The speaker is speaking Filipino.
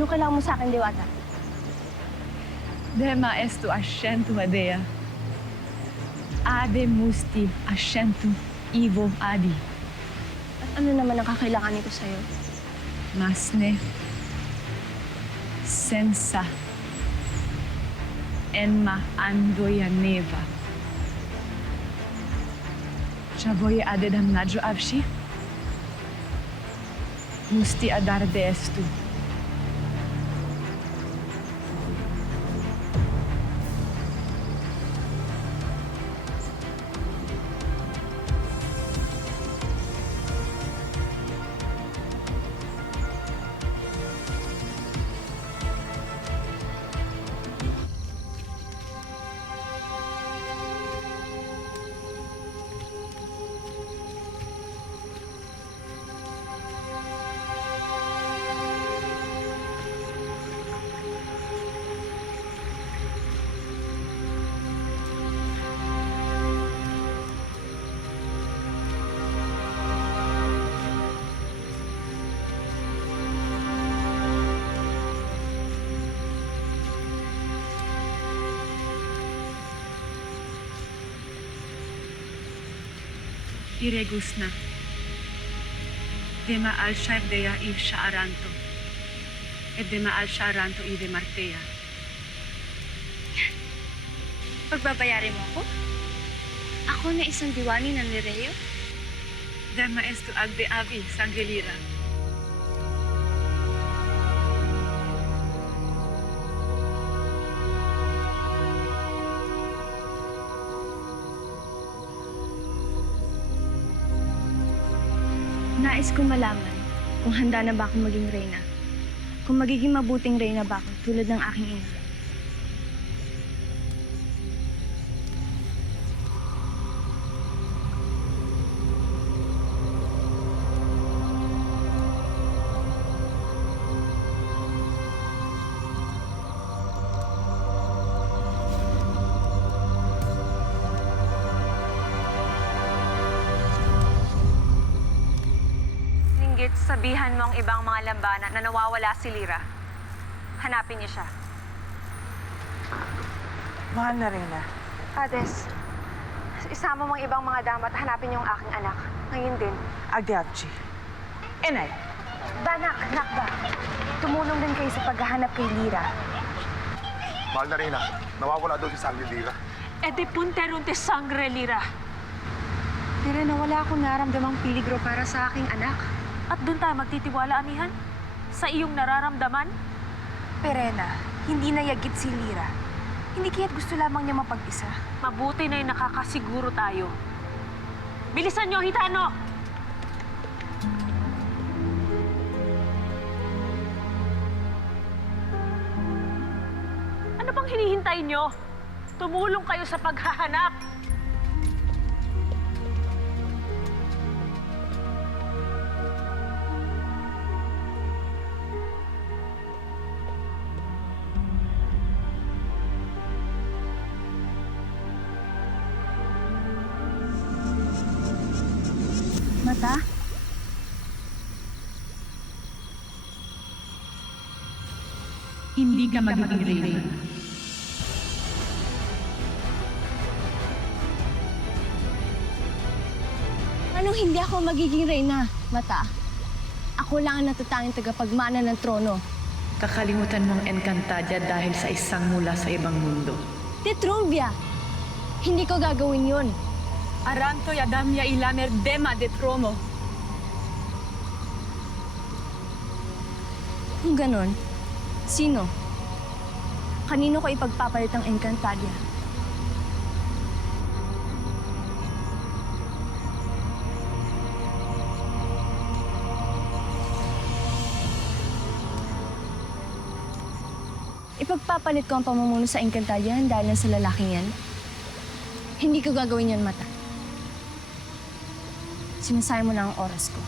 Ano kailangan mo sa akin, Diwata? Dema estu ascentu adea. Ade musti ascentu ivo adi. At ano naman ang kakailanganin ko sa'yo? Masne. Sensa. Enma andoya neva. Chavoye adedam nadjo avshi. Musti adarde estu. Iregusna. Dema al Shardea iv Shaaranto. Et dema al Shaaranto ive Martea. Pagbabayarin mo ako? Ako na isang diwani ng Lireo? Dema estu agde avi sangelira. Nais kong malaman kung handa na ba akong maging reyna. Kung magiging mabuting reyna ba ako tulad ng aking ina. Sabihan mo ang ibang mga lambanan na nawawala si Lyra. Hanapin niyo siya. Mahal na Reyna. Hades, isama mo ang ibang mga dama at hanapin niyo ang aking anak. Ngayon din. Agdiakchi. Inay. Banak, Nakba, tumulong din kayo sa paghahanap kay Lyra. Mahal na Reyna, nawawala daw si Sanglilira. E di punterunte sangre, Lyra. Pero nawala akong naramdamang peligro para sa aking anak. At doon tayo magtitiwala, amihan? Sa iyong nararamdaman? Perena, hindi nayagit si Lyra. Hindi kaya't gusto lamang niya mapag-isa. Mabuti na yung nakakasiguro tayo. Bilisan niyo, Hitano! Ano bang hinihintay niyo? Tumulong kayo sa paghahanap. Mata? Hindi ka magiging reyna. Anong hindi ako magiging reyna, Mata? Ako lang ang natatanging tagapagmana ng trono. Kakalimutan mong Encantadia dahil sa isang mula sa ibang mundo. Tetrumbia! Hindi ko gagawin yun. Aranto yadamya ilamer dema de tromo. Kung ganon, sino? Kanino ko ipagpapalit ang Encantadia? Ipagpapalit ko ang pamumuno sa Encantadia dahil lang sa lalaking yan? Hindi ko gagawin yan, Mata. Sinasayang mo lang ang oras ko.